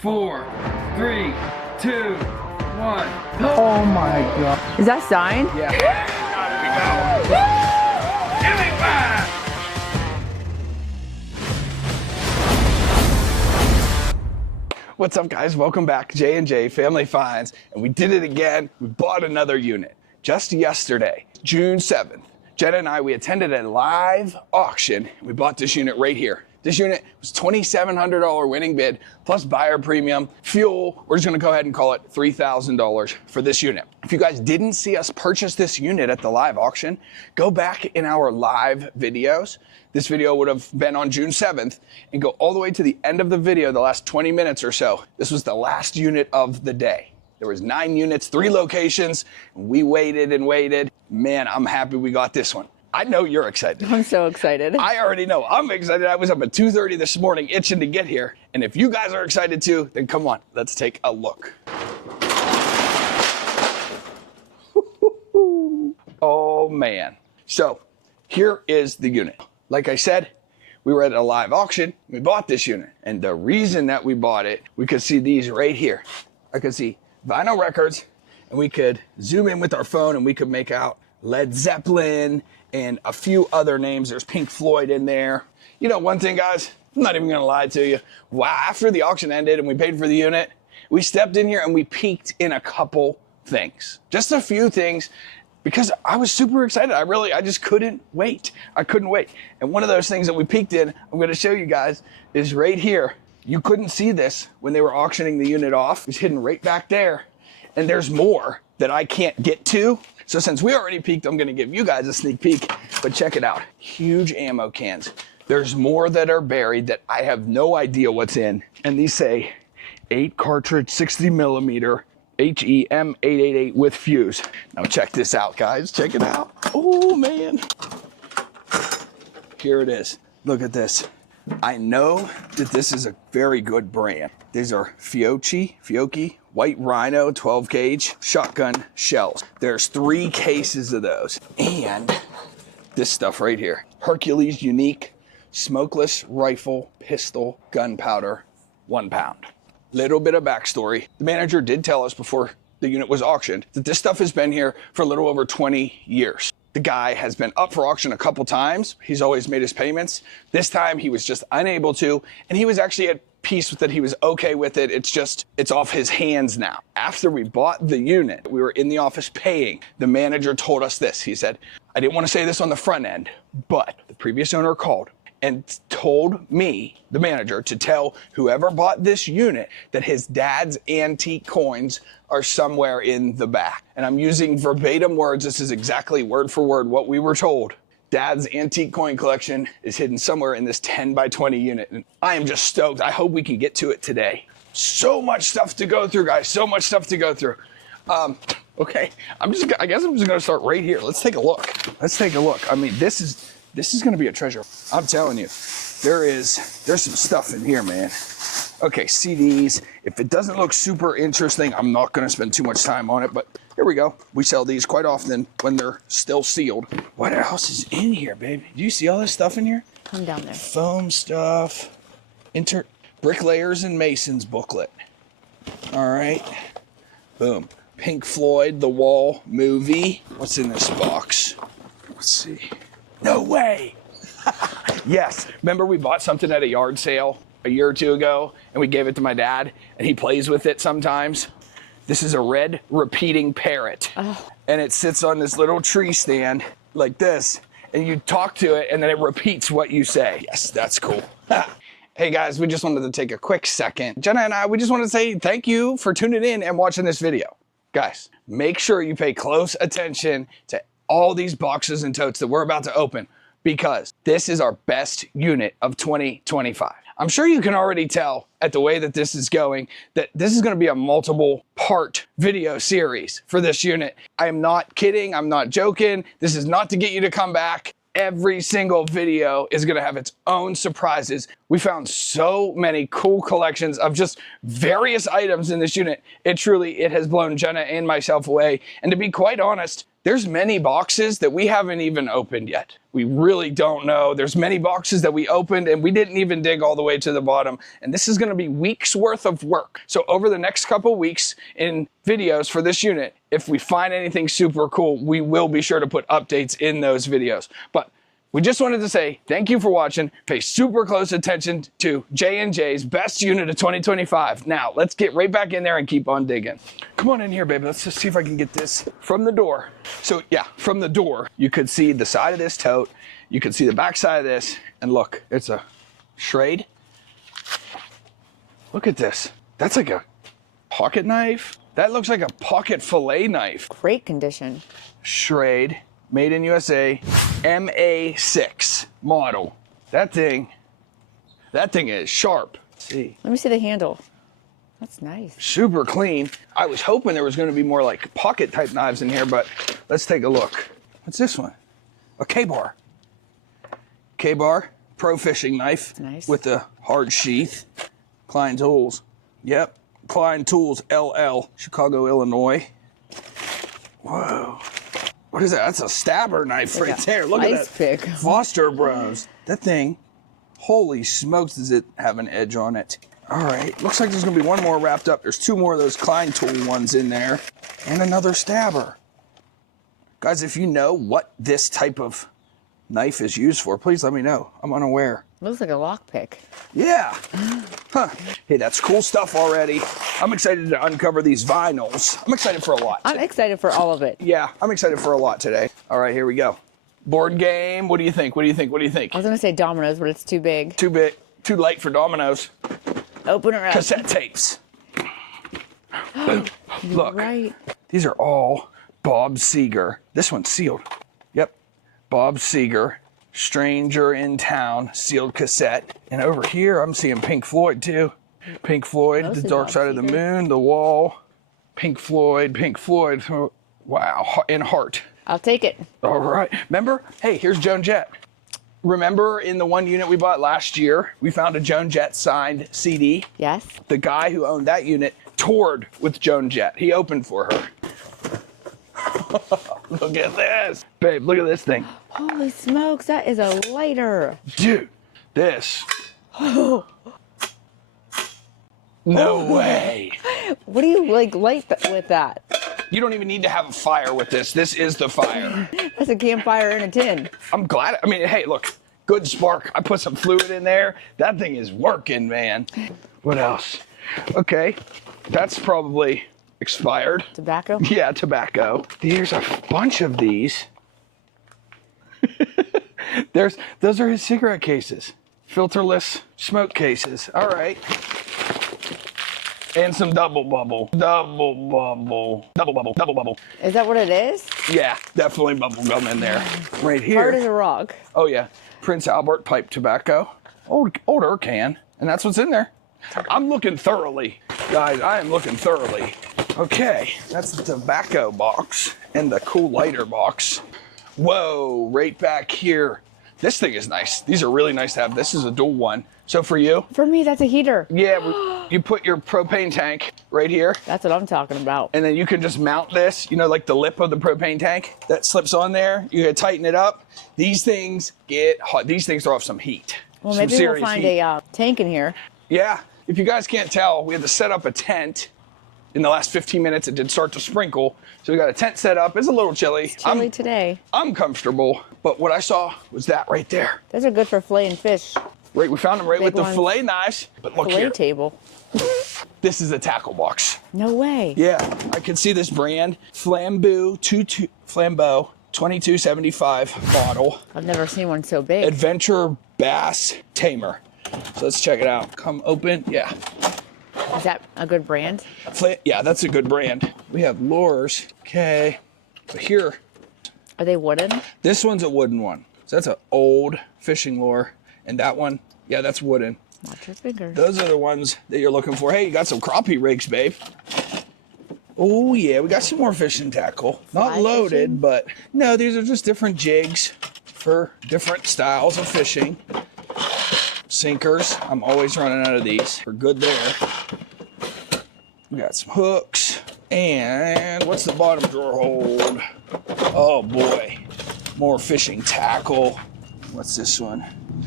4, 3, 2, 1. Oh my god. Is that sign? Yeah. We go. Give me back. What's up, guys? Welcome back. J&J Family Finds, and we did it again. We bought another unit. Just yesterday, June 7th, Jenna and we attended a live auction. We bought this unit right here. This unit was $2,700 winning bid, plus buyer premium, fuel. We're just gonna go ahead and call it $3,000 for this unit. If you guys didn't see us purchase this unit at the live auction, go back in our live videos. This video would have been on June 7th and go all the way to the end of the video, the last 20 minutes or so. This was the last unit of the day. There was 9 units, 3 locations. We waited and waited. Man, I'm happy we got this one. I know you're excited. I'm so excited. I already know. I'm excited. I was up at 2:30 this morning itching to get here. And if you guys are excited too, then come on, let's take a look. Oh man. So here is the unit. Like I said, we were at a live auction. We bought this unit. And the reason that we bought it, we could see these right here. I could see vinyl records, and we could zoom in with our phone and we could make out Led Zeppelin and a few other names. There's Pink Floyd in there. You know, one thing, guys, I'm not even gonna lie to you. Wow, after the auction ended and we paid for the unit, we stepped in here and we peeked in a couple things. Just a few things, because I was super excited. I just couldn't wait. I couldn't wait. And one of those things that we peeked in, I'm gonna show you guys, is right here. You couldn't see this when they were auctioning the unit off. It was hidden right back there. And there's more that I can't get to. So since we already peeked, I'm gonna give you guys a sneak peek, but check it out. Huge ammo cans. There's more that are buried that I have no idea what's in. And these say 8 cartridge, 60 millimeter, HEM 888 with fuse. Now check this out, guys, check it out. Oh man. Here it is, look at this. I know that this is a very good brand. These are Fiocchi, White Rhino 12 gauge shotgun shells. There's 3 cases of those. And this stuff right here, Hercules Unique Smokeless Rifle Pistol Gunpowder, 1 pound. Little bit of backstory. The manager did tell us before the unit was auctioned that this stuff has been here for a little over 20 years. The guy has been up for auction a couple times. He's always made his payments. This time he was just unable to, and he was actually at peace with it. He was okay with it. It's off his hands now. After we bought the unit, we were in the office paying. The manager told us this. He said, I didn't want to say this on the front end, but the previous owner called and told me, the manager, to tell whoever bought this unit that his dad's antique coins are somewhere in the back. And I'm using verbatim words. This is exactly word for word what we were told. Dad's antique coin collection is hidden somewhere in this 10 by 20 unit. And I am just stoked. I hope we can get to it today. So much stuff to go through, guys. So much stuff to go through. Okay, I guess I'm just gonna start right here. Let's take a look. Let's take a look. I mean, this is gonna be a treasure. I'm telling you, there's some stuff in here, man. Okay, CDs. If it doesn't look super interesting, I'm not gonna spend too much time on it, but here we go. We sell these quite often when they're still sealed. What else is in here, baby? Do you see all this stuff in here? Come down there. Foam stuff, Bricklayers and Masons booklet. All right, boom. Pink Floyd, The Wall movie. What's in this box? Let's see. No way. Yes, remember we bought something at a yard sale a year or 2 ago and we gave it to my dad and he plays with it sometimes? This is a red repeating parrot. Oh. And it sits on this little tree stand like this, and you talk to it and then it repeats what you say. Yes, that's cool. Hey guys, we just wanted to take a quick second. Jenna and we just want to say thank you for tuning in and watching this video. Guys, make sure you pay close attention to all these boxes and totes that we're about to open, because this is our best unit of 2025. I'm sure you can already tell at the way that this is going that this is going to be a multiple part video series for this unit. I am not kidding. I'm not joking. This is not to get you to come back. Every single video is going to have its own surprises. We found so many cool collections of just various items in this unit. It has blown Jenna and myself away. And to be quite honest, There's many boxes that we haven't even opened yet. We really don't know. There's many boxes that we opened and we didn't even dig all the way to the bottom. And this is gonna be weeks worth of work. So over the next couple weeks in videos for this unit, if we find anything super cool, we will be sure to put updates in those videos. But we just wanted to say thank you for watching. Pay super close attention to J&J's best unit of 2025. Now, let's get right back in there and keep on digging. Come on in here, baby. Let's just see if I can get this from the door. So yeah, from the door, you could see the side of this tote. You could see the back side of this. And look, it's a Schrade. Look at this. That's like a pocket knife. That looks like a pocket fillet knife. Great condition. Schrade. Made in USA, MA6 model. That thing is sharp. Let's see. Let me see the handle. That's nice. Super clean. I was hoping there was gonna be more like pocket type knives in here, but let's take a look. What's this one? A K-bar. K-bar, pro fishing knife. Nice. With a hard sheath. Klein Tools. Yep, Klein Tools LL, Chicago, Illinois. Whoa. What is that? That's a stabber knife right there. Look at that. Ice pick. Foster Bros. That thing, holy smokes, does it have an edge on it. All right, looks like there's gonna be one more wrapped up. There's two more of those Klein Tool ones in there and another stabber. Guys, if you know what this type of knife is used for, please let me know. I'm unaware. Looks like a lockpick. Yeah. Huh. Hey, that's cool stuff already. I'm excited to uncover these vinyls. I'm excited for a lot. I'm excited for all of it. Yeah, I'm excited for a lot today. All right, here we go. Board game. What do you think? What do you think? What do you think? I was gonna say dominoes, but it's too big. Too big, too light for dominoes. Open her up. Cassette tapes. Boom. Look, Right. these are all Bob Seger. This one's sealed. Yep, Bob Seger. Stranger in Town, sealed cassette. And over here, I'm seeing Pink Floyd too. Pink Floyd, Mostly The Dark Bob Side of the Seger. Moon, The Wall. Pink Floyd, Pink Floyd. Oh, wow, and Heart. I'll take it. All right. Remember? Hey, here's Joan Jett. Remember in the one unit we bought last year, we found a Joan Jett signed CD? Yes. The guy who owned that unit toured with Joan Jett. He opened for her. Look at this. Babe, look at this thing. Holy smokes, that is a lighter. Dude, this. No way. What do you light with that? You don't even need to have a fire with this. This is the fire. That's a campfire in a tin. I'm glad. I mean, hey, look, good spark. I put some fluid in there. That thing is working, man. What else? Okay, that's probably expired. Tobacco? Yeah, tobacco. There's a bunch of these. Those are his cigarette cases. Filterless smoke cases. All right. And some double bubble. Double bubble. Double bubble. Double bubble. Is that what it is? Yeah, definitely bubble gum in there. Right here. Hard as a rock. Oh yeah, Prince Albert pipe tobacco. Older can, and that's what's in there. I'm looking thoroughly. Guys, I am looking thoroughly. Okay, that's the tobacco box and the cool lighter box. Whoa, right back here. This thing is nice. These are really nice to have. This is a dual one. So for you? For me, that's a heater. Yeah, you put your propane tank right here. That's what I'm talking about. And then you can just mount this, you know, like the lip of the propane tank that slips on there. You can tighten it up. These things get hot. These things throw off some heat. Well, some maybe we'll serious find heat. a tank in here. Yeah, if you guys can't tell, we had to set up a tent. In the last 15 minutes, it did start to sprinkle. So we got a tent set up. It's a little chilly. It's chilly today. I'm comfortable, but what I saw was that right there. Those are good for filleting fish. Right, we found them right Big with the ones. fillet knives. But look Fillet here, table. this is a tackle box. No way. Yeah, I can see this brand, Flambeau 2275 model. I've never seen one so big. Adventure Bass Tamer. So let's check it out. Come open, yeah. Is that a good brand? Yeah, that's a good brand. We have lures, okay. But here, Are they wooden? this one's a wooden one. So that's an old fishing lure. And that one, yeah, that's wooden. Watch your fingers. Those are the ones that you're looking for. Hey, you got some crappie rigs, babe. Oh yeah, we got some more fishing tackle. Not Fly loaded, fishing? but no, these are just different jigs for different styles of fishing. Sinkers, I'm always running out of these. We're good there. We got some hooks. And what's the bottom drawer hold? Oh boy, more fishing tackle. What's this one?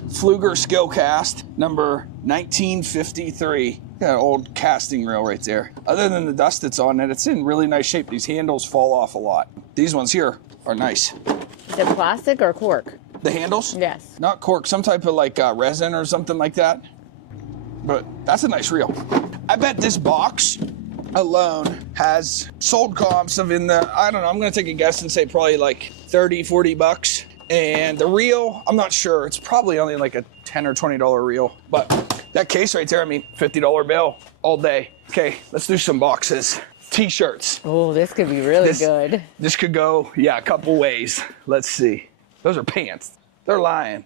Fluger Skill Cast, number 1953. Got an old casting reel right there. Other than the dust that's on it, it's in really nice shape. These handles fall off a lot. These ones here are nice. Is it plastic or cork? The handles? Yes. Not cork, some type of like resin or something like that. But that's a nice reel. I bet this box alone has sold comps of in the, I don't know, I'm gonna take a guess and say probably like 30, 40 bucks. And the reel, I'm not sure. It's probably only like a $10 or $20 reel. But that case right there, I mean, $50 bill all day. Okay, let's do some boxes. T-shirts. Oh, this could be really good. This could go, yeah, a couple ways. Let's see. Those are pants. They're lying.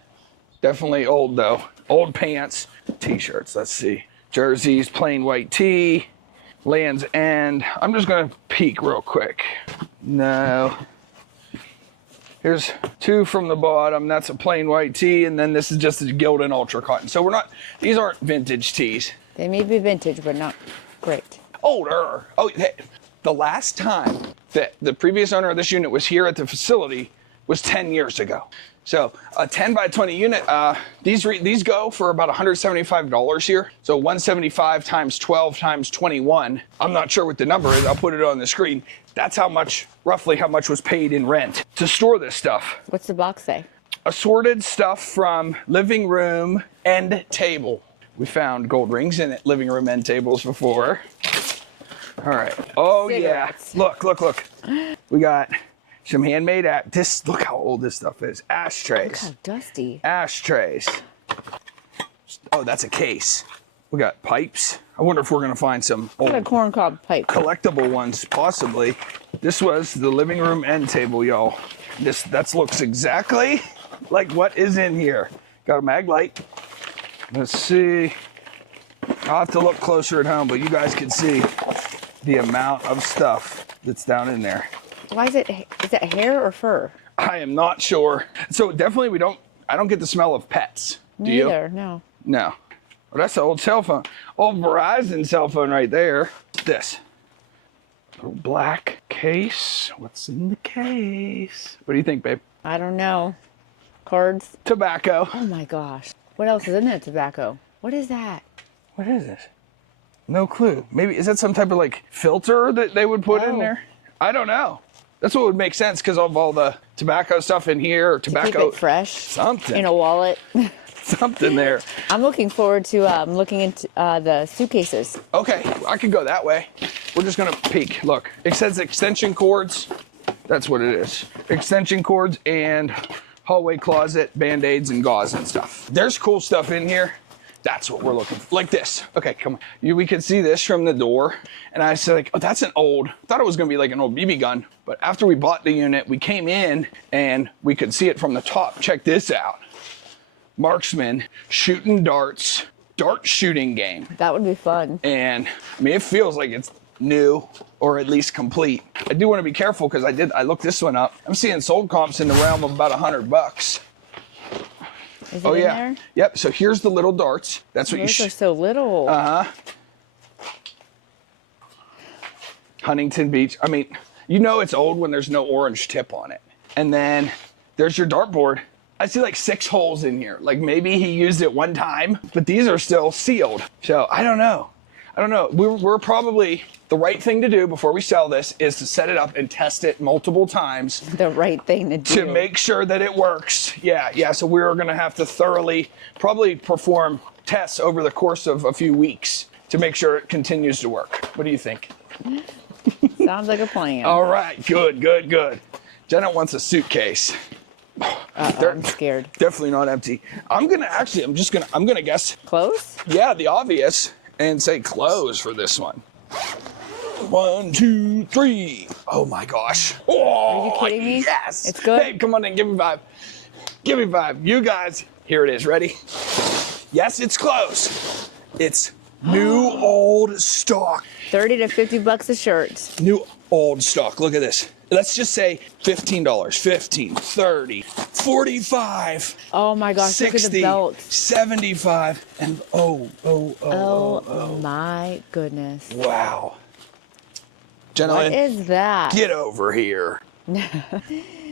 Definitely old though. Old pants. T-shirts, let's see. Jerseys, plain white tee. Land's End. I'm just gonna peek real quick. No. Here's two from the bottom. That's a plain white tee, and then this is just a Gildan Ultra Cotton. So we're not, these aren't vintage tees. They may be vintage, but not great. Older. Oh, the last time that the previous owner of this unit was here at the facility was 10 years ago. So a 10 by 20 unit, these go for about $175 here. So 175 times 12 times 21. I'm not sure what the number is. I'll put it on the screen. That's how much, roughly how much was paid in rent to store this stuff. What's the box say? Assorted stuff from living room end table. We found gold rings in it, living room end tables before. All right. Oh Cigarettes. Yeah. Look. We got some handmade, look how old this stuff is. Ashtrays. Look how dusty. Ashtrays. Oh, that's a case. We got pipes. I wonder if we're gonna find some old What a corncob pipe. collectible ones, possibly. This was the living room end table, y'all. That looks exactly like what is in here. Got a mag light. Let's see. I'll have to look closer at home, but you guys can see the amount of stuff that's down in there. Why is it hair or fur? I am not sure. So definitely I don't get the smell of pets. Do you? Neither, no. No. Well, that's an old cell phone. Old Verizon cell phone right there. This. Little black case. What's in the case? What do you think, babe? I don't know. Cards? Tobacco. Oh my gosh. What else is in that tobacco? What is that? What is this? No clue. Maybe, is that some type of like filter that they would put in Oh. there? I don't know. That's what would make sense because of all the tobacco stuff in here, or tobacco. To keep it fresh. Something. In a wallet. Something there. I'm looking forward to looking into the suitcases. Okay, I could go that way. We're just gonna peek. Look, it says extension cords. That's what it is. Extension cords and hallway closet, Band-Aids and gauze and stuff. There's cool stuff in here. That's what we're looking for. Like this. Okay, come on. We can see this from the door. And I said, like, oh, that's an old, thought it was gonna be like an old BB gun. But after we bought the unit, we came in and we could see it from the top. Check this out. Marksman shooting darts, dart shooting game. That would be fun. And I mean, it feels like it's new or at least complete. I do want to be careful because I looked this one up. I'm seeing sold comps in the realm of about $100. Is it Oh in yeah. there? Yep. So here's the little darts. That's what Those you are so little. Huntington Beach. I mean, you know it's old when there's no orange tip on it. And then there's your dartboard. I see like 6 holes in here. Like maybe he used it one time, but these are still sealed. So I don't know. We're probably, the right thing to do before we sell this is to set it up and test it multiple times The right thing to do. to make sure that it works. Yeah. So we're gonna have to thoroughly probably perform tests over the course of a few weeks to make sure it continues to work. What do you think? Sounds like a plan. All right, good. Jenna wants a suitcase. I'm scared. Definitely not empty. I'm gonna guess, Close? yeah, the obvious, and say close for this one. 1, 2, 3. Oh my gosh. Oh, Are you kidding me? Yes. It's good? Hey, come on in, give me 5. Give me 5. You guys, here it is, ready? Yes, it's close. It's new old stock. 30 to 50 bucks a shirt. New old stock. Look at this. Let's just say $15, 15, 30, 45. Oh my gosh, 60, look at the belt. 75, and oh. Oh, my goodness. Wow. Wow. Wow. Gentlemen, What is that? get over here.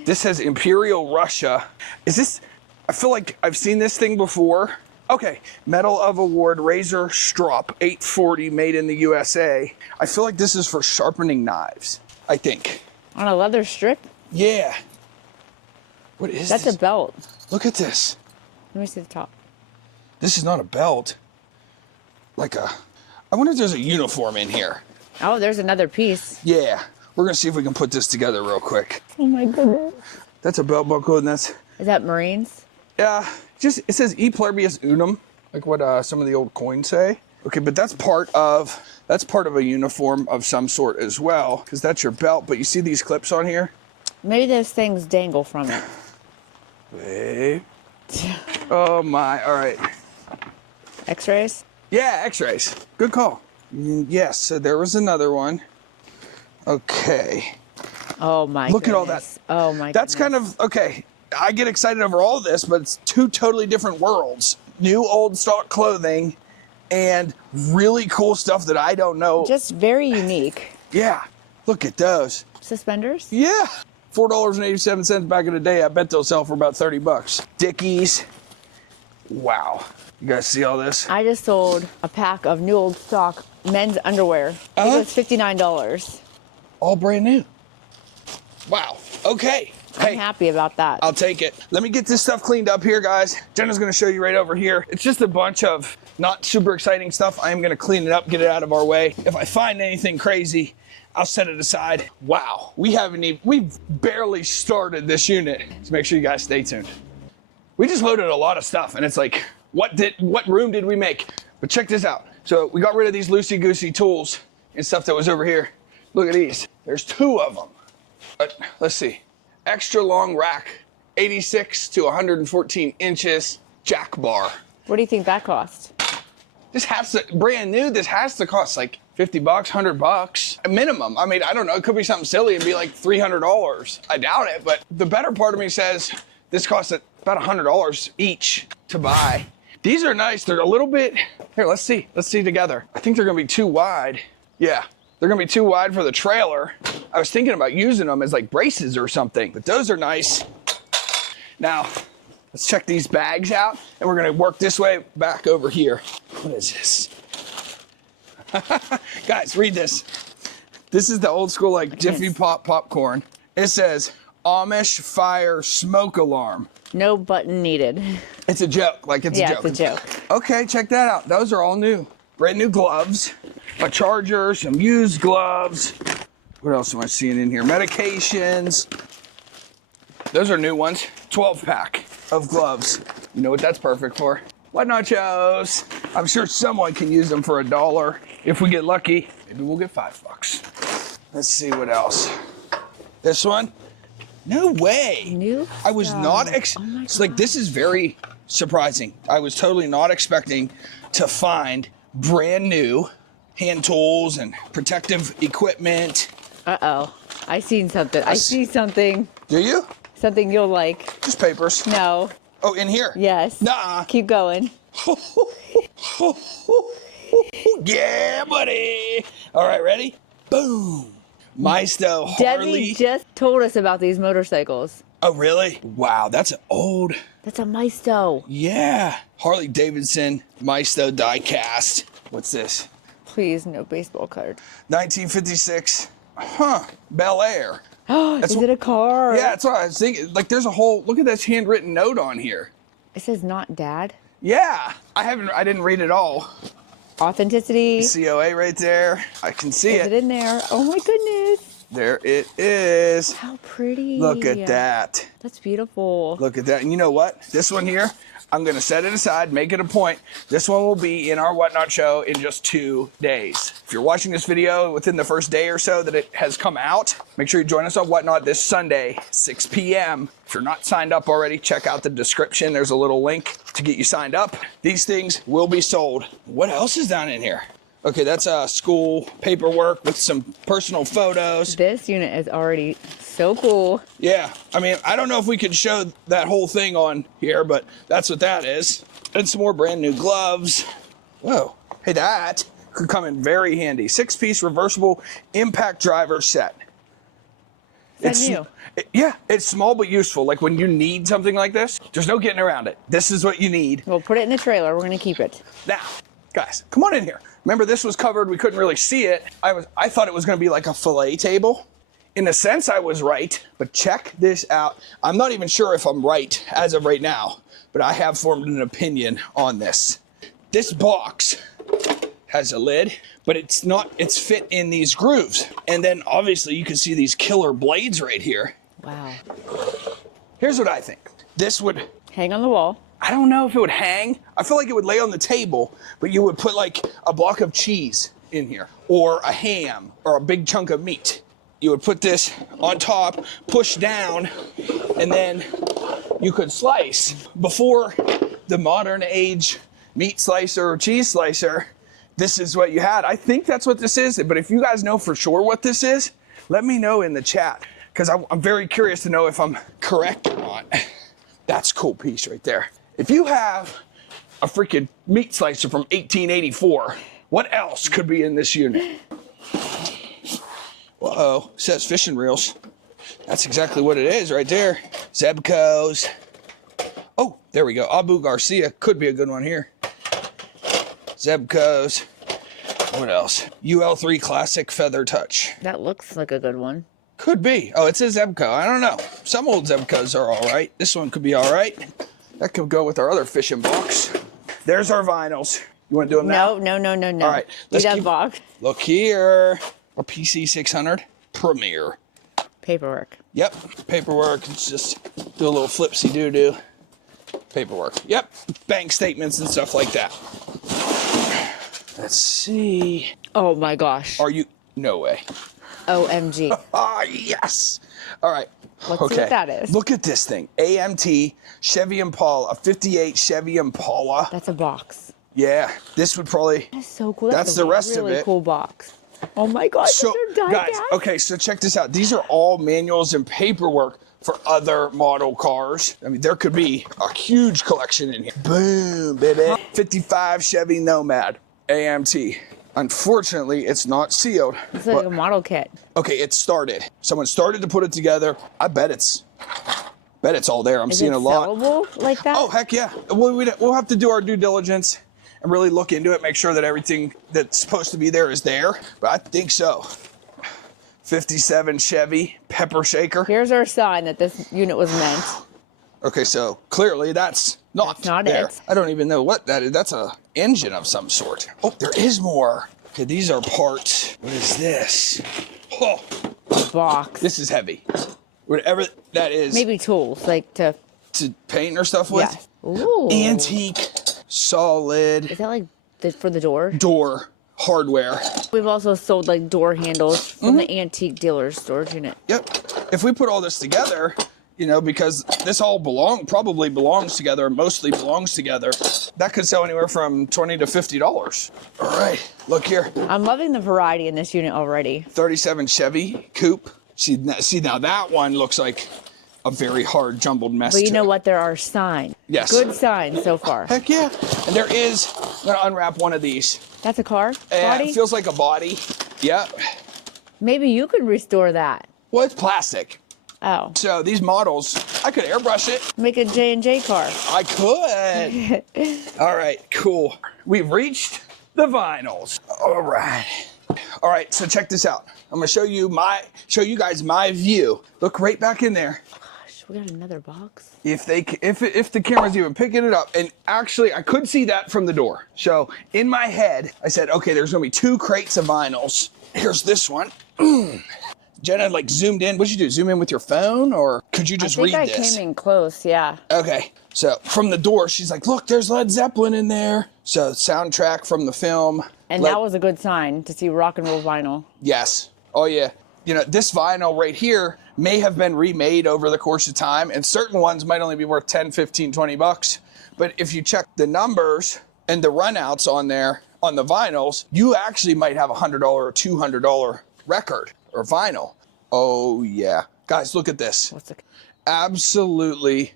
This says Imperial Russia. Is this, I feel like I've seen this thing before. Okay, Medal of Award Razor Strop 840 made in the USA. I feel like this is for sharpening knives, I think. On a leather strip? Yeah. What is this? That's a belt. Look at this. Let me see the top. This is not a belt. Like a, I wonder if there's a uniform in here. Oh, there's another piece. Yeah, we're gonna see if we can put this together real quick. Oh my goodness. That's a belt buckle, and that's, Is that Marines? yeah, just, it says E pluribus unum, like what some of the old coins say. Okay, but that's part of a uniform of some sort as well, because that's your belt, but you see these clips on here? Maybe those things dangle from it. Wait. Oh my, all right. X-rays? Yeah, x-rays. Good call. Yes, so there was another one. Okay. Oh my Look at all goodness. that. Oh my That's kind of, okay, I get excited over all of this, but it's two totally different worlds. New old stock clothing and really cool stuff that I don't know. Just very unique. Yeah, look at those. Suspenders? Yeah, $4.87 back in the day. I bet they'll sell for about 30 bucks. Dickies. Wow. You guys see all this? I just sold a pack of new old stock men's underwear. It was $59. All brand new. Wow, okay. I'm happy about that. I'll take it. Let me get this stuff cleaned up here, guys. Jenna's gonna show you right over here. It's just a bunch of not super exciting stuff. I am gonna clean it up, get it out of our way. If I find anything crazy, I'll set it aside. Wow, we've barely started this unit. So make sure you guys stay tuned. We just loaded a lot of stuff and it's like, what room did we make? But check this out. So we got rid of these loosey-goosey tools and stuff that was over here. Look at these. There's two of them. Let's see. Extra long rack, 86 to 114 inches, jack bar. What do you think that cost? This has to, brand new, this has to cost like 50 bucks, 100 bucks, a minimum. I mean, I don't know, it could be something silly and be like $300. I doubt it, but the better part of me says this costs about $100 each to buy. These are nice, they're a little bit, here, let's see together. I think they're gonna be too wide. Yeah, they're gonna be too wide for the trailer. I was thinking about using them as like braces or something, but those are nice. Now, let's check these bags out and we're gonna work this way back over here. What is this? Guys, read this. This is the old school like Jiffy Pop popcorn. It says Amish fire smoke alarm. No button needed. It's a joke, like it's a joke. Yeah, it's a joke. Okay, check that out. Those are all new. Brand new gloves, a charger, some used gloves. What else am I seeing in here? Medications. Those are new ones. 12 pack of gloves. You know what that's perfect for? What nachos? I'm sure someone can use them for $1. If we get lucky, maybe we'll get $5. Let's see what else. This one? No way. New? I was not, it's like, this is very surprising. I was totally not expecting to find brand new hand tools and protective equipment. Uh-oh. I seen something. I see something. Do you? Something you'll like. Just papers. No. Oh, in here? Yes. Nah. Keep going. Yeah, buddy. All right, ready? Boom. Maisto Harley. Debbie just told us about these motorcycles. Oh, really? Wow, that's an old. That's a Maisto. Yeah. Harley Davidson Maisto die cast. What's this? Please, no baseball card. 1956. Huh. Bel Air. Is it a car? Yeah, that's what I was thinking. Like, there's a whole, look at this handwritten note on here. It says not dad. Yeah. I didn't read it all. Authenticity. COA right there. I can see Is it. it in there? Oh my goodness. There it is. How pretty. Look at that. That's beautiful. Look at that. And you know what? This one here, I'm going to set it aside, make it a point. This one will be in our Whatnot show in just 2 days. If you're watching this video within the first day or so that it has come out, make sure you join us on Whatnot this Sunday, 6 p.m. If you're not signed up already, check out the description. There's a little link to get you signed up. These things will be sold. What else is down in here? Okay, that's school paperwork with some personal photos. This unit is already so cool. Yeah, I mean, I don't know if we could show that whole thing on here, but that's what that is. And some more brand new gloves. Whoa, hey, that. could come in very handy. 6-piece reversible impact driver set. It's new. Yeah, it's small but useful. Like when you need something like this, there's no getting around it. This is what you need. We'll put it in the trailer. We're going to keep it. Now, guys, come on in here. Remember, this was covered. We couldn't really see it. I thought it was going to be like a fillet table. In a sense, I was right, but check this out. I'm not even sure if I'm right as of right now, but I have formed an opinion on this. This box has a lid, but it's fit in these grooves. And then obviously you can see these killer blades right here. Wow. Here's what I think. This would hang on the wall. I don't know if it would hang. I feel like it would lay on the table, but you would put like a block of cheese in here or a ham or a big chunk of meat. You would put this on top, push down, and then you could slice. Before the modern age meat slicer or cheese slicer, this is what you had. I think that's what this is, but if you guys know for sure what this is, let me know in the chat, because I'm very curious to know if I'm correct or not. That's a cool piece right there. If you have a freaking meat slicer from 1884, what else could be in this unit? Uh-oh, says fishing reels. That's exactly what it is right there. Zebcos. Oh, there we go. Abu Garcia could be a good one here. Zebcos. What else? UL3 Classic Feather Touch. That looks like a good one. Could be. Oh, it says Zebco. I don't know. Some old Zebcos are all right. This one could be all right. That could go with our other fishing box. There's our vinyls. You want to do them now? No. All right. Let's keep box. Look here. A PC 600 Premier. Paperwork. Yep. Paperwork. Let's just do a little flipsy doo-doo. Paperwork. Yep. Bank statements and stuff like that. Let's see. Oh my gosh. Are you? No way. OMG. Ah, yes. All right. Let's see what that is. Look at this thing. AMT Chevy Impala, a 58 Chevy Impala. That's a box. Yeah. This would probably. That's so cool. That's the rest of really it. cool box. Oh my gosh. So, guys, okay, so check this out. These are all manuals and paperwork for other model cars. I mean, there could be a huge collection in here. Boom, baby. 55 Chevy Nomad AMT. Unfortunately, it's not sealed. It's like a model kit. Okay, it started. Someone started to put it together. I bet it's all there. I'm seeing a lot. Is it sellable like that? Oh, heck yeah. We'll have to do our due diligence and really look into it, make sure that everything that's supposed to be there is there. But I think so. 57 Chevy Pepper Shaker. Here's our sign that this unit was meant. Okay, so clearly that's not there. it. I don't even know what that is. That's a engine of some sort. Oh, there is more. Okay, these are parts. What is this? Oh, Box. this is heavy. Whatever that is. Maybe tools, like to paint or stuff with. Yeah. Ooh. Antique, solid. Is that like for the door? Door hardware. We've also sold like door handles from the antique dealer's storage unit. Yep. If we put all this together, you know, because this all probably belongs together, mostly belongs together, that could sell anywhere from $20 to $50. All right, look here. I'm loving the variety in this unit already. 37 Chevy Coupe. See now that one looks like a very hard jumbled mess. But you know what? There are signs. Yes. Good signs so far. Heck yeah. And there is, I'm gonna unwrap one of these. That's a car And body? it feels like a body. Yep. Maybe you could restore that. Well, it's plastic. Oh. So these models, I could airbrush it. Make a J&J car. I could. All right, cool. We've reached the vinyls. All right. All right, so check this out. I'm gonna show you guys my view. Look right back in there. Gosh, we got another box. If the camera's even picking it up, and actually I could see that from the door. So in my head, I said, okay, there's gonna be 2 crates of vinyls. Here's this one. Jenna like zoomed in. What'd you do? Zoom in with your phone, or could you just read this? I think I came in close, yeah. Okay, so from the door, she's like, look, there's Led Zeppelin in there. So soundtrack from the film. And that was a good sign to see rock and roll vinyl. Yes. Oh yeah. You know, this vinyl right here may have been remade over the course of time, and certain ones might only be worth 10, 15, 20 bucks. But if you check the numbers and the runouts on there, on the vinyls, you actually might have a $100 or $200 record or vinyl. Oh yeah. Guys, look at this. What's it? Absolutely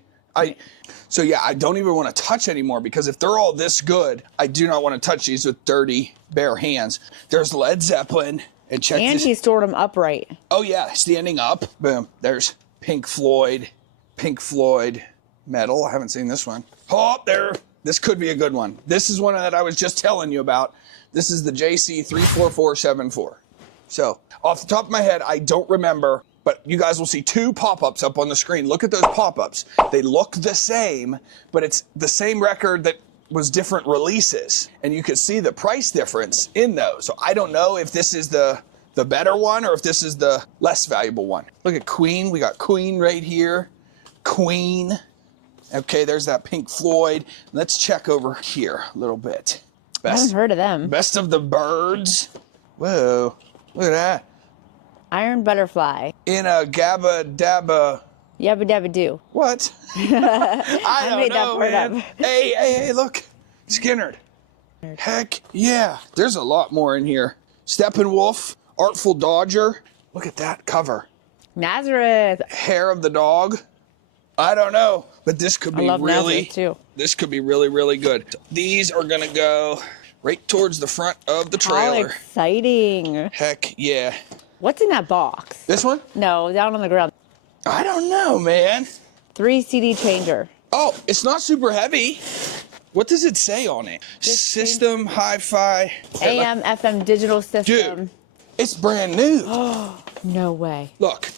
So yeah, I don't even want to touch anymore because if they're all this good, I do not want to touch these with dirty, bare hands. There's Led Zeppelin. And check And this. he stored them upright. Oh yeah, standing up. Boom. There's Pink Floyd metal. I haven't seen this one. Oh, there. This could be a good one. This is one that I was just telling you about. This is the JC34474. So off the top of my head, I don't remember, but you guys will see 2 pop-ups up on the screen. Look at those pop-ups. They look the same, but it's the same record that was different releases. And you could see the price difference in those. So I don't know if this is the better one or if this is the less valuable one. Look at Queen. We got Queen right here. Queen. Okay, there's that Pink Floyd. Let's check over here a little bit. I haven't heard of them. Best of the Birds. Whoa, look at that. Iron Butterfly. In a Gabba Dabba. Yabba dabba do. What? I don't made that know, part man. up. Hey, look. Skinnerd. Heck yeah. There's a lot more in here. Steppenwolf, Artful Dodger. Look at that cover. Nazareth. Hair of the Dog. I don't know, but this could be I love really, Nazareth too. This could be really, really good. These are gonna go right towards the front of the How trailer. exciting. Heck yeah. What's in that box? This one? No, down on the ground. I don't know, man. 3 CD changer. Oh, it's not super heavy. What does it say on it? System, hi-fi. AM, FM digital system. Dude, it's brand new. No way. Look,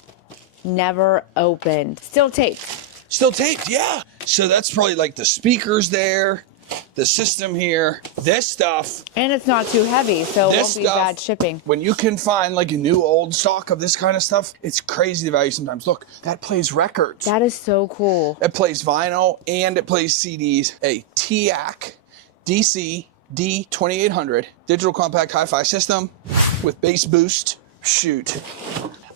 Never opened. Still taped. still taped, yeah. So that's probably like the speakers there, the system here, this stuff. And it's not too heavy, so it This won't be stuff, bad shipping. when you can find like a new old stock of this kind of stuff, it's crazy the value sometimes. Look, that plays records. That is so cool. It plays vinyl and it plays CDs. A TIAC DC D2800 digital compact hi-fi system with bass boost. Shoot.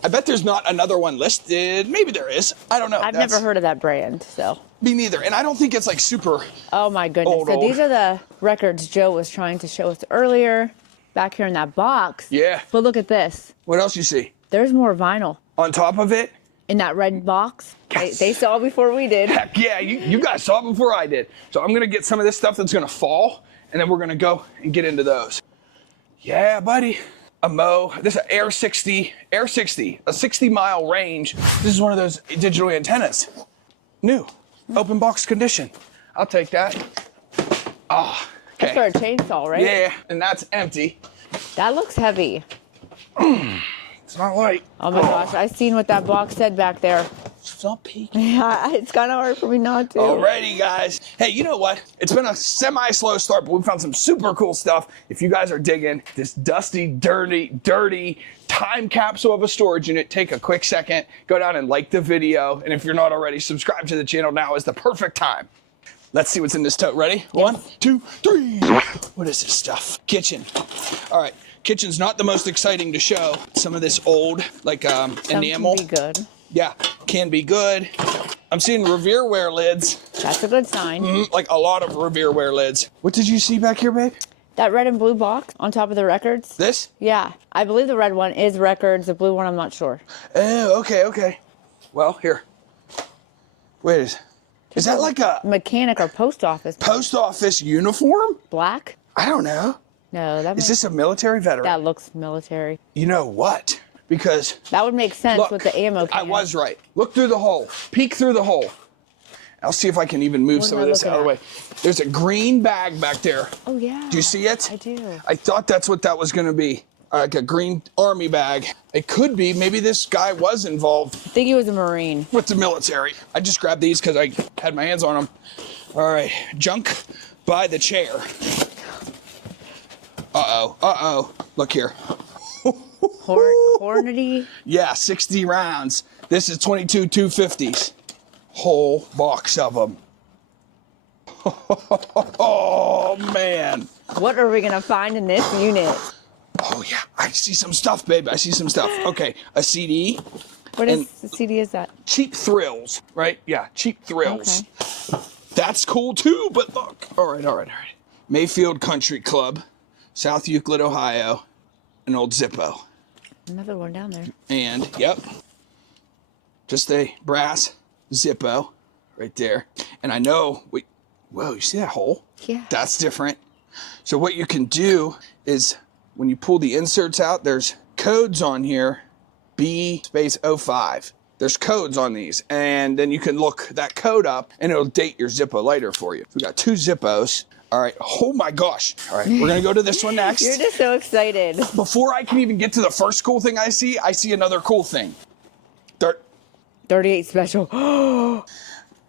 I bet there's not another one listed. Maybe there is. I don't know. I've never heard of that brand, so. Me neither. And I don't think it's like super. Oh my goodness. Old. These are the records Joe was trying to show us earlier, back here in that box. Yeah. But look at this. What else you see? There's more vinyl On top of it? in that red box. Yes. They saw before we did. Heck yeah, you guys saw it before I did. So I'm gonna get some of this stuff that's gonna fall, and then we're gonna go and get into those. Yeah, buddy. A Mo, this is an Air 60, a 60-mile range. This is one of those digital antennas. New, open box condition. I'll take that. Ah, That's for okay. a chainsaw, right? Yeah, and that's empty. That looks heavy. It's not light. Oh my gosh, I seen what that box said back there. It's not peaking. Yeah, it's kind of hard for me not to. Alrighty, guys. Hey, you know what? It's been a semi-slow start, but we found some super cool stuff. If you guys are digging this dusty, dirty time capsule of a storage unit, take a quick second, go down and like the video. And if you're not already, subscribe to the channel. Now is the perfect time. Let's see what's in this tote. Ready? Yes. 1, 2, 3. What is this stuff? Kitchen. All right. Kitchen's not the most exciting to show. Some of this old, like Some enamel. can be good. Yeah, can be good. I'm seeing Revereware lids. That's a good sign. Like a lot of Revereware lids. What did you see back here, babe? That red and blue box on top of the records. This? Yeah, I believe the red one is records. The blue one, I'm not sure. Oh, okay. Well, here. Wait, is that like a Mechanic or post office. post office uniform? Black? I don't know. No, Is this a military veteran? that looks military. You know what? Because That would make sense look, with the ammo can. I was right. Look through the hole. Peek through the hole. I'll see if I can even move What some am of I this out of the way. looking There's a green bag back there. Oh yeah. Do you see it? I do. I thought that's what that was going to be. Like a green army bag. It could be. Maybe this guy was involved I think he was a Marine. with the military. I just grabbed these because I had my hands on them. All right. Junk by the chair. Uh-oh. Look here. Hornady. Yeah, 60 rounds. This is 22 250s. Whole box of them. Oh, man. What are we gonna find in this unit? Oh, yeah. I see some stuff, babe. I see some stuff. Okay, a CD. What is the CD? Is that? Cheap Thrills, right? Yeah, Cheap Thrills. Okay. That's cool, too, but look. All right. Mayfield Country Club, South Euclid, Ohio, an old Zippo. Another one down there. And, yep, just a brass Zippo right there. And I know, wait, whoa, you see that hole? Yeah. That's different. So what you can do is when you pull the inserts out, there's codes on here, B/05. There's codes on these, and then you can look that code up and it'll date your Zippo lighter for you. So we got 2 Zippos. All right, oh my gosh. All right, we're gonna go to this one next. You're just so excited. Before I can even get to the first cool thing I see another cool thing. 38 special.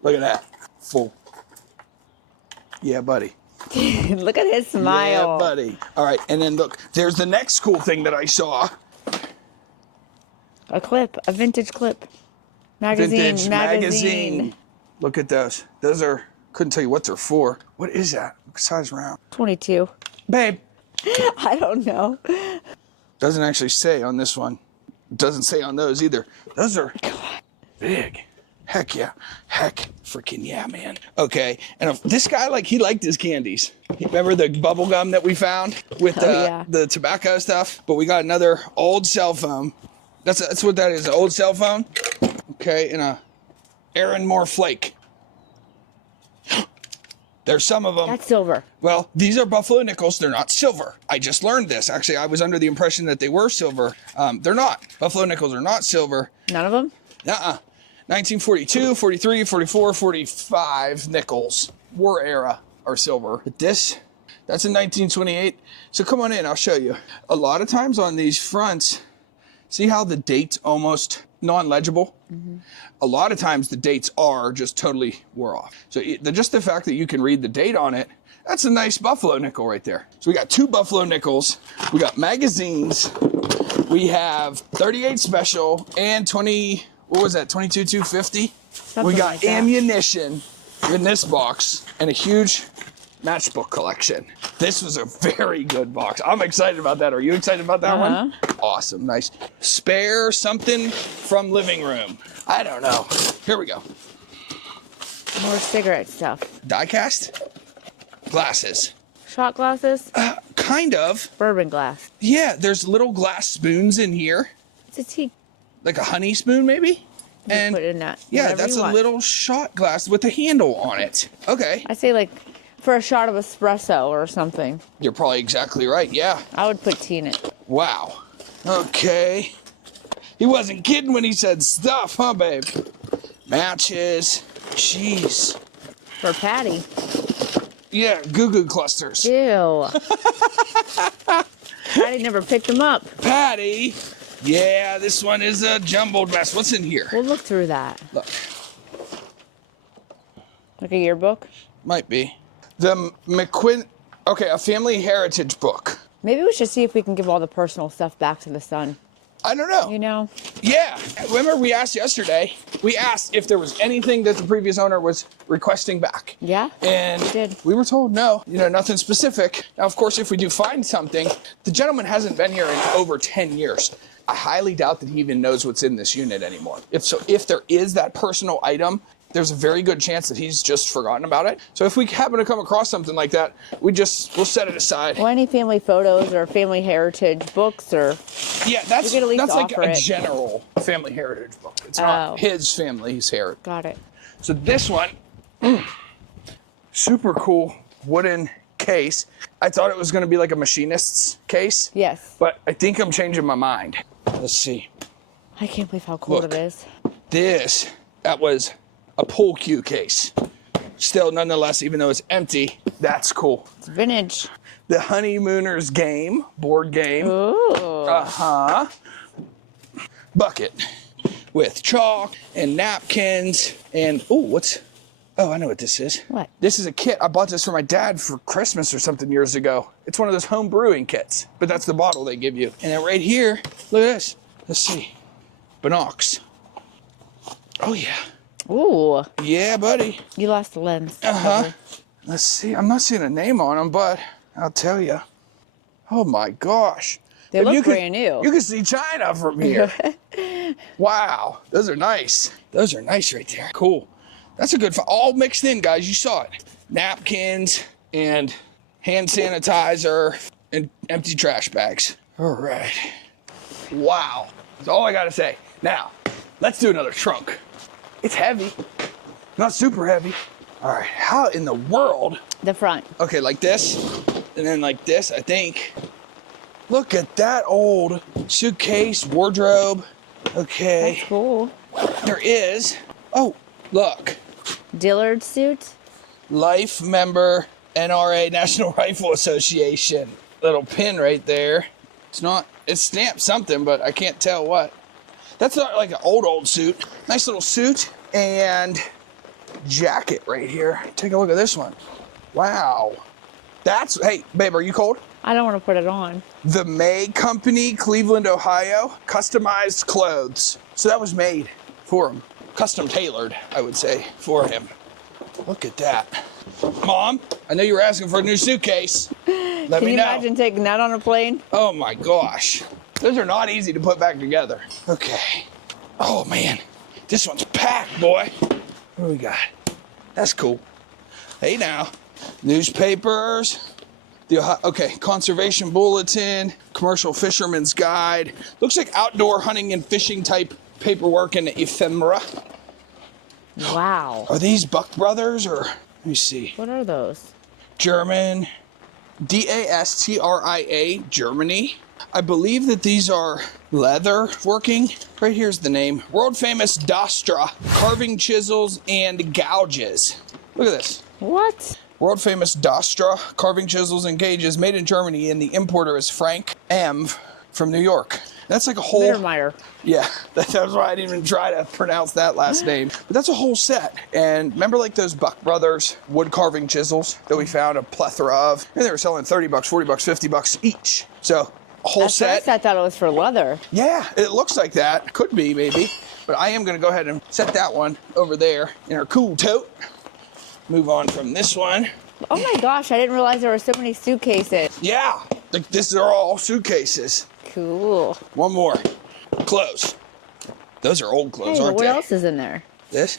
Look at that, full. Yeah, buddy. Look at his smile. Yeah, buddy. All right, and then look, there's the next cool thing that I saw. A clip, a vintage clip. Vintage magazine. Look at those. Those are, couldn't tell you what they're for. What is that? What size round? 22. Babe. I don't know. Doesn't actually say on this one. Doesn't say on those either. Those are big. Heck yeah. Heck freaking yeah, man. Okay. And if this guy, like, he liked his candies. Remember the bubble gum that we found with the tobacco stuff? But we got another old cell phone. That's what that is, an old cell phone. Okay, and a Aaron Moore flake. There's some of them. That's silver. Well, these are Buffalo nickels. They're not silver. I just learned this. Actually, I was under the impression that they were silver. They're not. Buffalo nickels are not silver. None of them? 1942, 43, 44, 45 nickels. War era are silver. But this, that's in 1928. So come on in, I'll show you. A lot of times on these fronts, see how the date's almost non-legible? Mm-hmm. A lot of times the dates are just totally wore off. So just the fact that you can read the date on it, that's a nice Buffalo nickel right there. So we got 2 Buffalo nickels. We got magazines. We have 38 special and 20, what was that, 22 250? We got like that. Ammunition in this box and a huge matchbook collection. This was a very good box. I'm excited about that. Are you excited about that one? Awesome, nice. Spare something from living room. I don't know. Here we go. More cigarette stuff. Die-cast? Glasses. Shot glasses? Kind of. Bourbon glass. Yeah, there's little glass spoons in here. It's a tea. Like a honey spoon, maybe? And put it in that. Yeah, that's a little shot glass with a handle on it. Okay. I say like for a shot of espresso or something. You're probably exactly right, yeah. I would put tea in it. Wow. Okay. He wasn't kidding when he said stuff, huh, babe? Matches. Jeez. For Patty. Yeah, goo-goo clusters. Ew. Patty never picked them up. Patty. Yeah, this one is a jumbled mess. What's in here? We'll look through that. Look. Like a yearbook? Might be. The McQuinn... Okay, a family heritage book. Maybe we should see if we can give all the personal stuff back to the son. I don't know. You know? Yeah. Remember we asked yesterday, we asked if there was anything that the previous owner was requesting back. Yeah, And we did. We were told no, nothing specific. Now, of course, if we do find something, the gentleman hasn't been here in over 10 years. I highly doubt that he even knows what's in this unit anymore. If there is that personal item, there's a very good chance that he's just forgotten about it. So if we happen to come across something like that, we'll set it aside. Well, any family photos or family heritage books or... Yeah, that's like a it. general family heritage book. It's not his family's heritage. Got it. So this one, super cool wooden case. I thought it was going to be like a machinist's case. Yes. But I think I'm changing my mind. Let's see. I can't believe how cool Look, it is. That was a pool cue case. Still, nonetheless, even though it's empty, that's cool. It's vintage. The Honeymooners game, board game. Ooh. Bucket with chalk and napkins and, I know what this is. What? This is a kit. I bought this for my dad for Christmas or something years ago. It's one of those home brewing kits, but that's the bottle they give you. And then right here, look at this. Let's see. Binocs. Oh, yeah. Ooh. Yeah, buddy. You lost the lens. Let's see. I'm not seeing a name on them, but I'll tell you. Oh, my gosh. They look brand new. You can see China from here. Wow. Those are nice. Those are nice right there. Cool. That's a good, all mixed in, guys. You saw it. Napkins and hand sanitizer and empty trash bags. All right. Wow. That's all I got to say. Now, let's do another trunk. It's heavy. Not super heavy. All right, how in the world? The front. Okay, like this, and then like this, I think. Look at that old suitcase, wardrobe. Okay. That's cool. There is, oh, look. Dillard suit. Life member, NRA, National Rifle Association. Little pin right there. It's stamped something, but I can't tell what. That's not like an old suit. Nice little suit and jacket right here. Take a look at this one. Wow. Hey, babe, are you cold? I don't want to put it on. The May Company, Cleveland, Ohio. Customized clothes. So that was made for him. Custom tailored, I would say, for him. Look at that. Mom, I know you were asking for a new suitcase. Let me know. Can you imagine taking that on a plane? Oh my gosh. Those are not easy to put back together. Okay. Oh man, this one's packed, boy. What do we got? That's cool. Hey now, newspapers. Okay, conservation bulletin, commercial fisherman's guide. Looks like outdoor hunting and fishing type paperwork and ephemera. Wow. Are these Buck Brothers or, let me see. What are those? German, DASTRIA, Germany. I believe that these are leather working. Right here's the name. World famous Dastra, carving chisels and gouges. Look at this. What? World famous Dastra, carving chisels and gauges, made in Germany, and the importer is Frank M. from New York. That's like a whole... Mittermeier. Yeah, that's why I didn't even try to pronounce that last name. But that's a whole set. And remember like those Buck Brothers wood carving chisels that we found a plethora of? And they were selling $30, $40, $50 each. So a whole set. At first I thought it was for leather. Yeah, it looks like that. Could be, maybe. But I am going to go ahead and set that one over there in our cool tote. Move on from this one. Oh my gosh, I didn't realize there were so many suitcases. Yeah, like these are all suitcases. Cool. One more. Clothes. Those are old clothes, Hey, aren't what they? else is in there? This?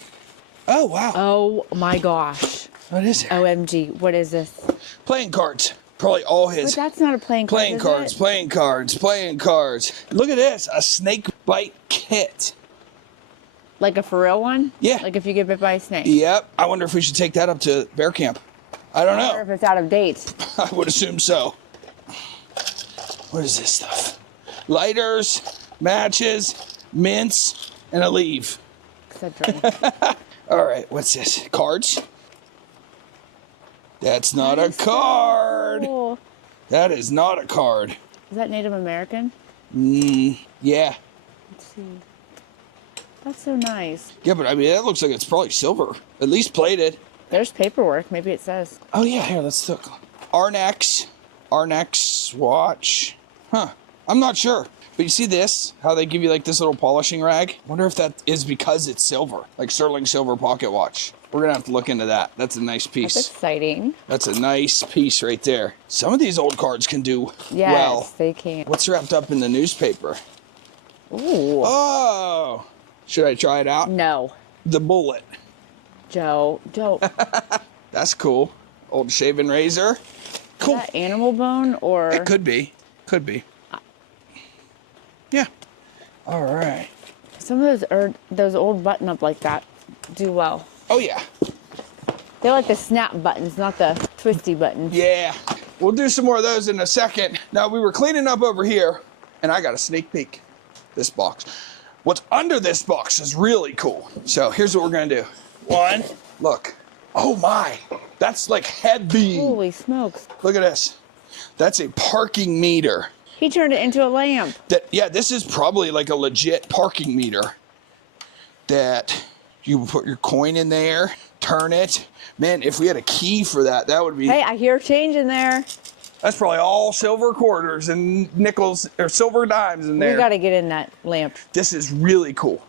Oh, wow. Oh my gosh. What is it? OMG, what is this? Playing cards. Probably all But his. that's not a playing card, Playing is cards, it? playing cards, playing cards. Look at this, a snake bite kit. Like a for real one? Yeah. Like if you get bit by a snake? Yep. I wonder if we should take that up to bear camp. I don't I wonder if know. it's out of date. I would assume so. What is this stuff? Lighters, matches, mints, and a leaf. Etc. All right, what's this? Cards? That's not a card. Cool. That is not a card. Is that Native American? Yeah. Let's see. That's so nice. Yeah, but I mean, that looks like it's probably silver. At least plated. There's paperwork. Maybe it says. Oh, yeah, here, let's look. Arnex watch. Huh, I'm not sure. But you see this? How they give you like this little polishing rag? Wonder if that is because it's silver. Like sterling silver pocket watch. We're gonna have to look into that. That's a nice piece. That's exciting. That's a nice piece right there. Some of these old cards can do Yes, well. they can. What's wrapped up in the newspaper? Ooh. Oh, should I try it out? No. The bullet. Joe. That's cool. Old shaving razor. Is Cool. that animal bone or? It could be. Could be. Yeah. All right. Some of those old button up like that do well. Oh, yeah. They're like the snap buttons, not the twisty buttons. Yeah. We'll do some more of those in a second. Now, we were cleaning up over here, and I got a sneak peek. This box. What's under this box is really cool. So here's what we're going to do. One, look. Oh, my. That's like heavy. Holy smokes. Look at this. That's a parking meter. He turned it into a lamp. Yeah, this is probably like a legit parking meter that you put your coin in there, turn it. Man, if we had a key for that, that would be... Hey, I hear change in there. That's probably all silver quarters and nickels or silver dimes in there. We got to get in that lamp. This is really cool.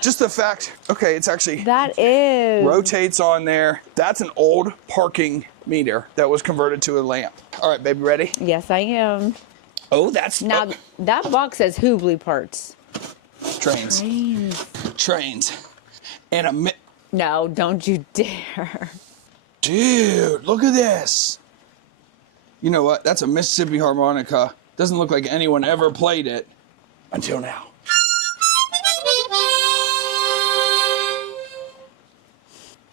Just the fact, okay, it's actually... That is. rotates on there. That's an old parking meter that was converted to a lamp. All right, baby, ready? Yes, I am. Oh, that's... Now, that box says Hubley parts. Trains. Trains. And a... No, don't you dare. Dude, look at this. You know what? That's a Mississippi harmonica. Doesn't look like anyone ever played it until now.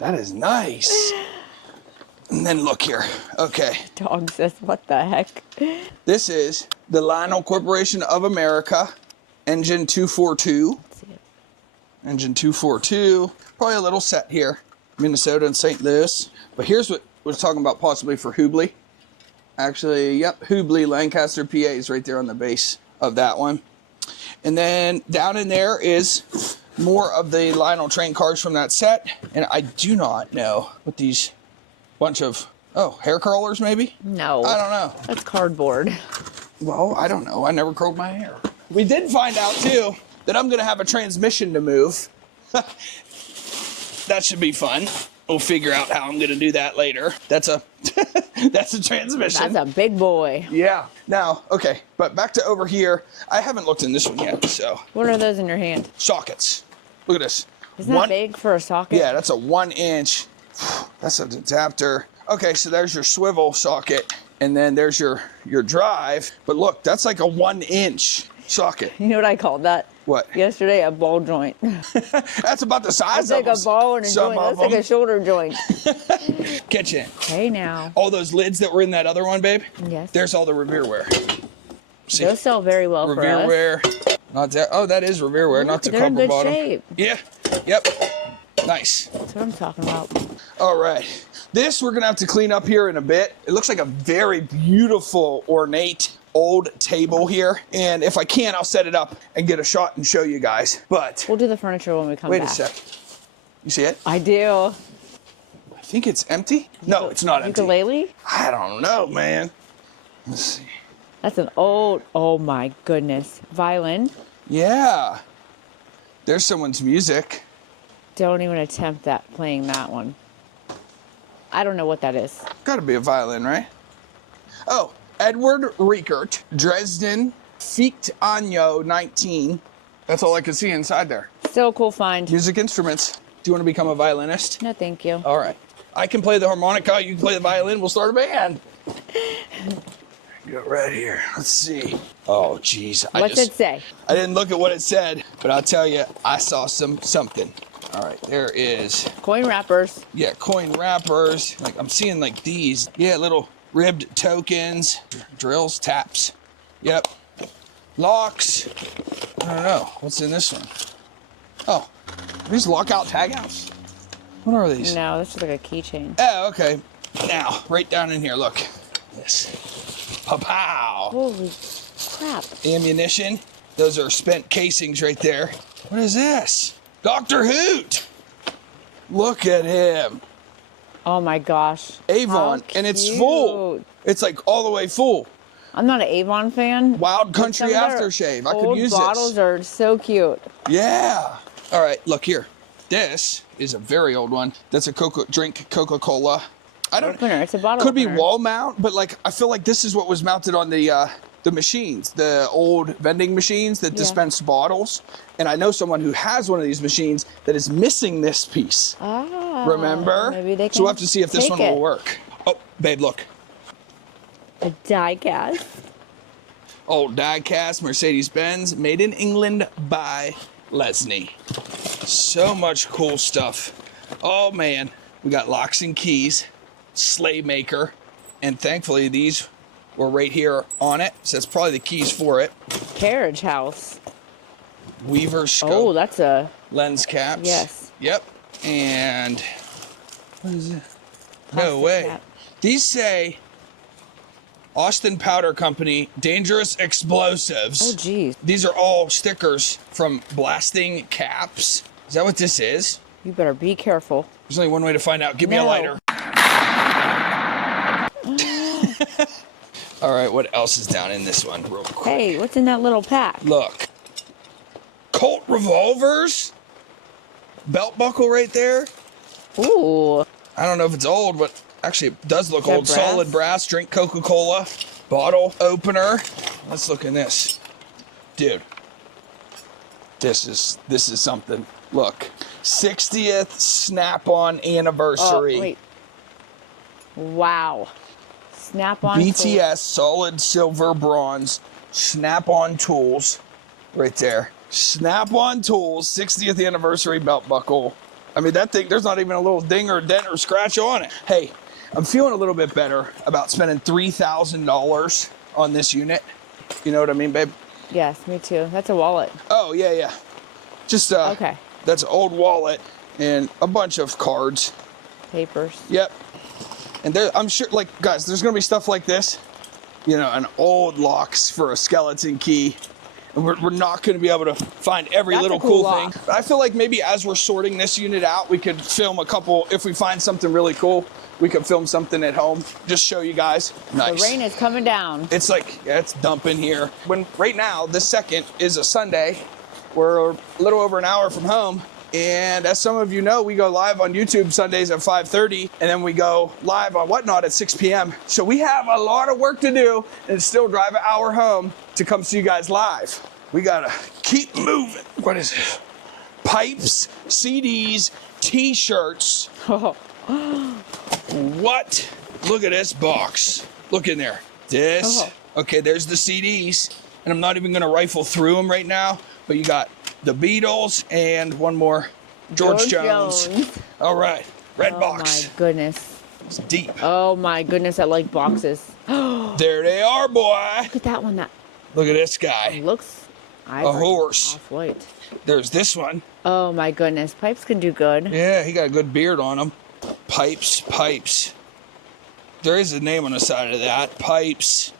That is nice. And then look here. Okay. Dog says, what the heck? This is the Lionel Corporation of America, engine 242. Let's see it. Engine 242. Probably a little set here. Minnesota and St. Louis. But here's what we're talking about possibly for Hubley. Actually, yep, Hubley, Lancaster, PA is right there on the base of that one. And then down in there is more of the Lionel train cars from that set. And I do not know what these bunch of, hair curlers maybe? No. I don't know. That's cardboard. Well, I don't know. I never curled my hair. We did find out too that I'm gonna have a transmission to move. That should be fun. We'll figure out how I'm gonna do that later. That's a that's a transmission. That's a big boy. Yeah. Now, okay, but back to over here. I haven't looked in this one yet, so. What are those in your hand? Sockets. Look at this. Isn't that big for a socket? Yeah, that's a 1 inch. That's an adapter. Okay, so there's your swivel socket, and then there's your drive. But look, that's like a 1 inch socket. You know what I called that? What? Yesterday, a ball joint. That's about the size That's of like a ball and a some joint. of That's like a shoulder joint. Kitchen. Hey now. All those lids that were in that other one, babe? Yes. There's all the Revereware. See? Those sell very well for us. Revereware. Not that. Oh, that is Revereware, not the They're in copper good bottom. shape. Yeah. Yep. Nice. That's what I'm talking about. All right. This we're going to have to clean up here in a bit. It looks like a very beautiful ornate old table here. And if I can, I'll set it up and get a shot and show you guys. But We'll do the furniture when we come wait back. a sec. You see it? I do. I think it's empty. No, it's not empty. Ukulele? I don't know, man. Let's see. That's an old, oh my goodness. Violin. Yeah. There's someone's music. Don't even attempt playing that one. I don't know what that is. Gotta be a violin, right? Oh, Edward Riekert, Dresden, Ficht Anno 19. That's all I could see inside there. Still a cool find. Music instruments. Do you want to become a violinist? No, thank you. All right. I can play the harmonica, you can play the violin, we'll start a band. Go right here. Let's see. Oh, geez. What's it say? I didn't look at what it said, but I'll tell you, I saw something. All right, there is. Coin wrappers. Yeah, coin wrappers. Like I'm seeing like these. Yeah, little ribbed tokens, drills, taps. Yep. Locks. I don't know. What's in this one? Oh, are these lockout tagouts? What are these? No, this is like a keychain. Oh, okay. Now, right down in here, look. This. Pow. Holy crap. Ammunition. Those are spent casings right there. What is this? Dr. Hoot. Look at him. Oh my gosh. Avon, How and it's cute. full. It's like all the way full. I'm not an Avon fan. Wild but Country some of their aftershave. I could old use bottles this. are so cute. Yeah. All right, look here. This is a very old one. That's a Coca-Cola. I don't. Opener. It's a bottle Could be opener. wall mount, but like I feel like this is what was mounted on the machines, the old vending machines that dispensed bottles. And I know someone who has one of these machines that is missing this piece. Ah, Remember? Maybe they can So we'll have to see if this take one it. will work. Oh, babe, look. A die cast. Old die-cast Mercedes-Benz, made in England by Lesney. So much cool stuff. Oh man, we got locks and keys, sleigh maker, and thankfully these were right here on it. So that's probably the keys for it. Carriage house. Weaver scope. Oh, that's a Lens caps. yes. Yep. And what is it? No Plastic way. cap. These say Austin Powder Company, dangerous explosives. Oh geez. These are all stickers from blasting caps. Is that what this is? You better be careful. There's only one way to find out. Give me a No. lighter. All right, what else is down in this one real quick? Hey, what's in that little pack? Look. Colt revolvers. Belt buckle right there. Ooh. I don't know if it's old, but actually it does look Is that old. Solid brass, drink Coca-Cola, bottle opener. Let's look in this. Dude, this is something. Look, 60th Snap-on anniversary. Oh, wait. Wow. Snap-on. BTS solid silver bronze Snap-on tools right there. Snap-on tools 60th anniversary belt buckle. I mean, that thing, there's not even a little ding or dent or scratch on it. Hey, I'm feeling a little bit better about spending $3,000 on this unit. You know what I mean, babe? Yes, me too. That's a wallet. Oh, yeah, yeah. Just, Okay. That's an old wallet and a bunch of cards. Papers. Yep. And there, I'm sure, like, guys, there's going to be stuff like this. You know, an old locks for a skeleton key. And we're not going to be able to find every That's little a cool thing. lock. But I feel like maybe as we're sorting this unit out, we could film a couple. If we find something really cool, we could film something at home. Just show you guys. Nice. The rain is coming down. It's like, yeah, it's dumping here. When right now, this second is a Sunday. We're a little over an hour from home. And as some of you know, we go live on YouTube Sundays at 5:30, and then we go live on Whatnot at 6 p.m. So we have a lot of work to do and still drive an hour home to come see you guys live. We gotta keep moving. What is it? Pipes, CDs, t-shirts. What? Look at this box. Look in there. This. Okay, there's the CDs. And I'm not even gonna rifle through them right now, but you got the Beatles and one more. George Jones. All right, red box. Oh my goodness. It's deep. Oh my goodness, I like boxes. There they are, boy. Look at that one. That Look at this guy. looks A horse. off-white. There's this one. Oh my goodness, pipes can do good. Yeah, he got a good beard on him. Pipes, pipes. There is a name on the side of that. Pipes.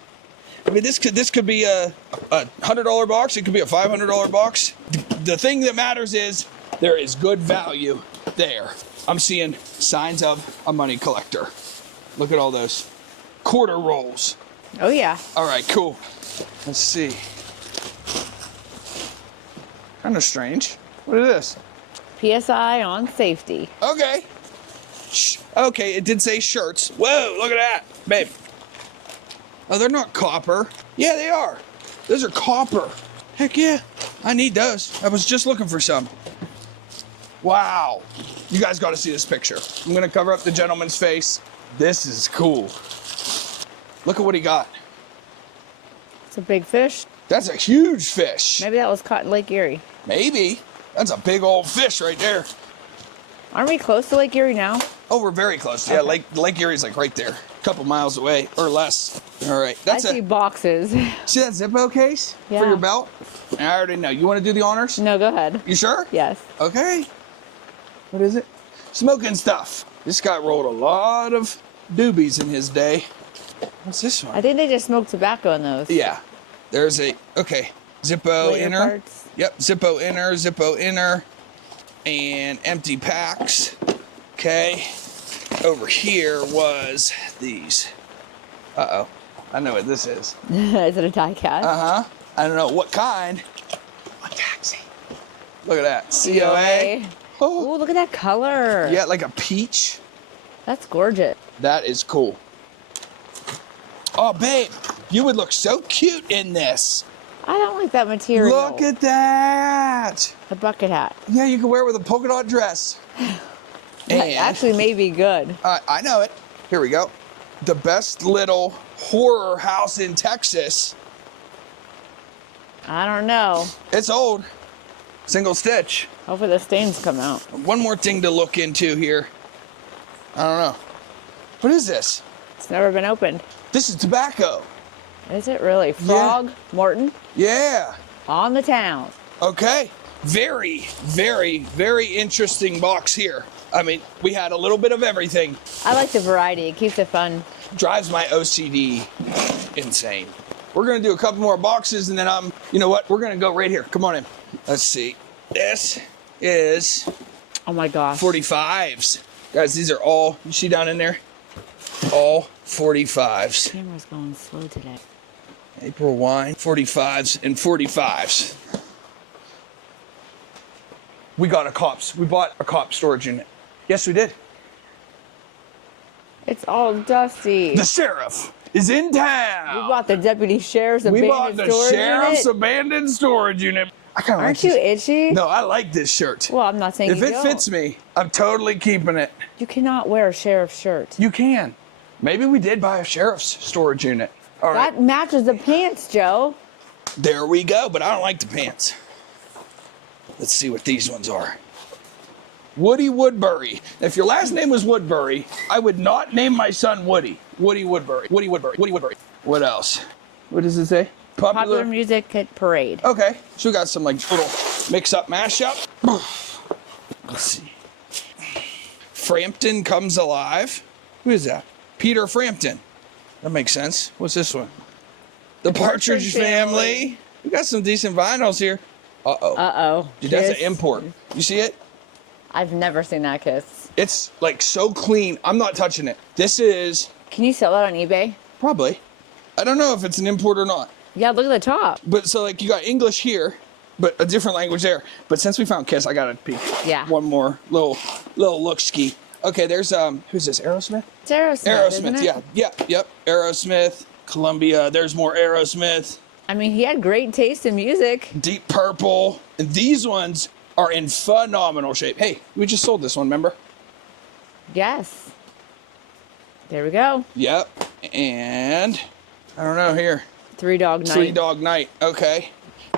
I mean, this could be a $100 box. It could be a $500 box. The thing that matters is there is good value there. I'm seeing signs of a money collector. Look at all those quarter rolls. Oh yeah. All right, cool. Let's see. Kind of strange. What is this? PSI on safety. Okay. Okay, it did say shirts. Whoa, look at that, babe. Oh, they're not copper. Yeah, they are. Those are copper. Heck yeah. I need those. I was just looking for some. Wow. You guys got to see this picture. I'm going to cover up the gentleman's face. This is cool. Look at what he got. It's a big fish. That's a huge fish. Maybe that was caught in Lake Erie. Maybe. That's a big old fish right there. Aren't we close to Lake Erie now? Oh, we're very close. Yeah, Lake Erie's like right there. A couple miles away or less. All right. That's I see boxes. See that Zippo case for Yeah. your belt? I already know. You want to do the honors? No, go ahead. You sure? Yes. Okay. What is it? Smoking stuff. This guy rolled a lot of doobies in his day. What's this one? I think they just smoke tobacco in those. Yeah. There's a, okay. Zippo Later inner. parts. Yep. Zippo inner. And empty packs. Okay. Over here was these. Uh-oh. I know what this is. Is it a die cast? Uh-huh. I don't know what kind. What taxi? Look at that. COA. Oh, look at that color. Yeah, like a peach. That's gorgeous. That is cool. Oh, babe, you would look so cute in this. I don't like that material. Look at that. the bucket hat. Yeah, you can wear it with a polka dot dress. That And actually may be good. I know it. Here we go. The best little horror house in Texas. I don't know. It's old. Single stitch. Hopefully the stains come out. One more thing to look into here. I don't know. What is this? It's never been opened. This is tobacco. Is it really? Frog, Morton, Yeah. on the town. Okay. Very, very, very interesting box here. I mean, we had a little bit of everything. I like the variety. It keeps it fun. Drives my OCD insane. We're gonna do a couple more boxes and then you know what? We're gonna go right here. Come on in. Let's see. This is Oh my gosh. 45s. Guys, these are all, you see down in there? All 45s. Camera's going slow today. April wine, 45s and 45s. We bought a cop storage unit. Yes, we did. It's all dusty. The sheriff is in town. We bought the deputy sheriff's We abandoned bought the storage sheriff's unit. abandoned storage unit. I kind of like Aren't you this. itchy? No, I like this shirt. Well, I'm not saying If you it don't. fits me, I'm totally keeping it. You cannot wear a sheriff's shirt. You can. Maybe we did buy a sheriff's storage unit. All right, That matches the pants, Joe. there we go, but I don't like the pants. Let's see what these ones are. Woody Woodbury. If your last name was Woodbury, I would not name my son Woody. Woody Woodbury. Woody Woodbury. Woody Woodbury. What else? What does it say? Popular music at parade. Okay, so we got some like little mix-up, mash-up. Let's see. Frampton Comes Alive. Who is that? Peter Frampton. That makes sense. What's this one? The Partridge Family. We got some decent vinyls here. Uh-oh. Uh-oh. Dude, that's an import. You see it? I've never seen that Kiss. It's like so clean. I'm not touching it. This is Can you sell that on eBay? probably. I don't know if it's an import or not. Yeah, look at the top. But so like you got English here, but a different language there. But since we found Kiss, I gotta peek. Yeah. One more little look ski. Okay, there's who's this? Aerosmith? It's Aerosmith, isn't it? Yep. Aerosmith, Columbia. There's more Aerosmith. I mean, he had great taste in music. Deep Purple. And these ones are in phenomenal shape. Hey, we just sold this one, remember? Yes. There we go. Yep. And I don't know here. Three Dog Night. 3 Dog Night. Okay.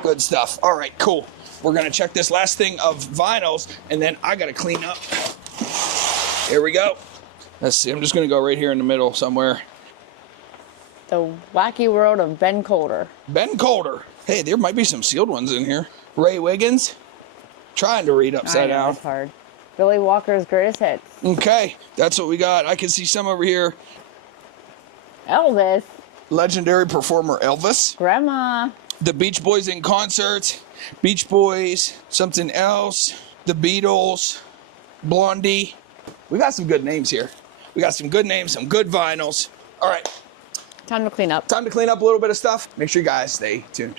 Good stuff. All right, cool. We're going to check this last thing of vinyls, and then I got to clean up. Here we go. Let's see. I'm just going to go right here in the middle somewhere. The Wacky World of Ben Coulter. Ben Coulter. Hey, there might be some sealed ones in here. Ray Wiggins. Trying to read upside I know, down. it's hard. Billy Walker's Greatest Hits. Okay. That's what we got. I can see some over here. Elvis. Legendary performer Elvis. Grandma. The Beach Boys in concert. Beach Boys. Something else. The Beatles. Blondie. We got some good names here. We got some good names, some good vinyls. All right. Time to clean up. Time to clean up a little bit of stuff. Make sure you guys stay tuned.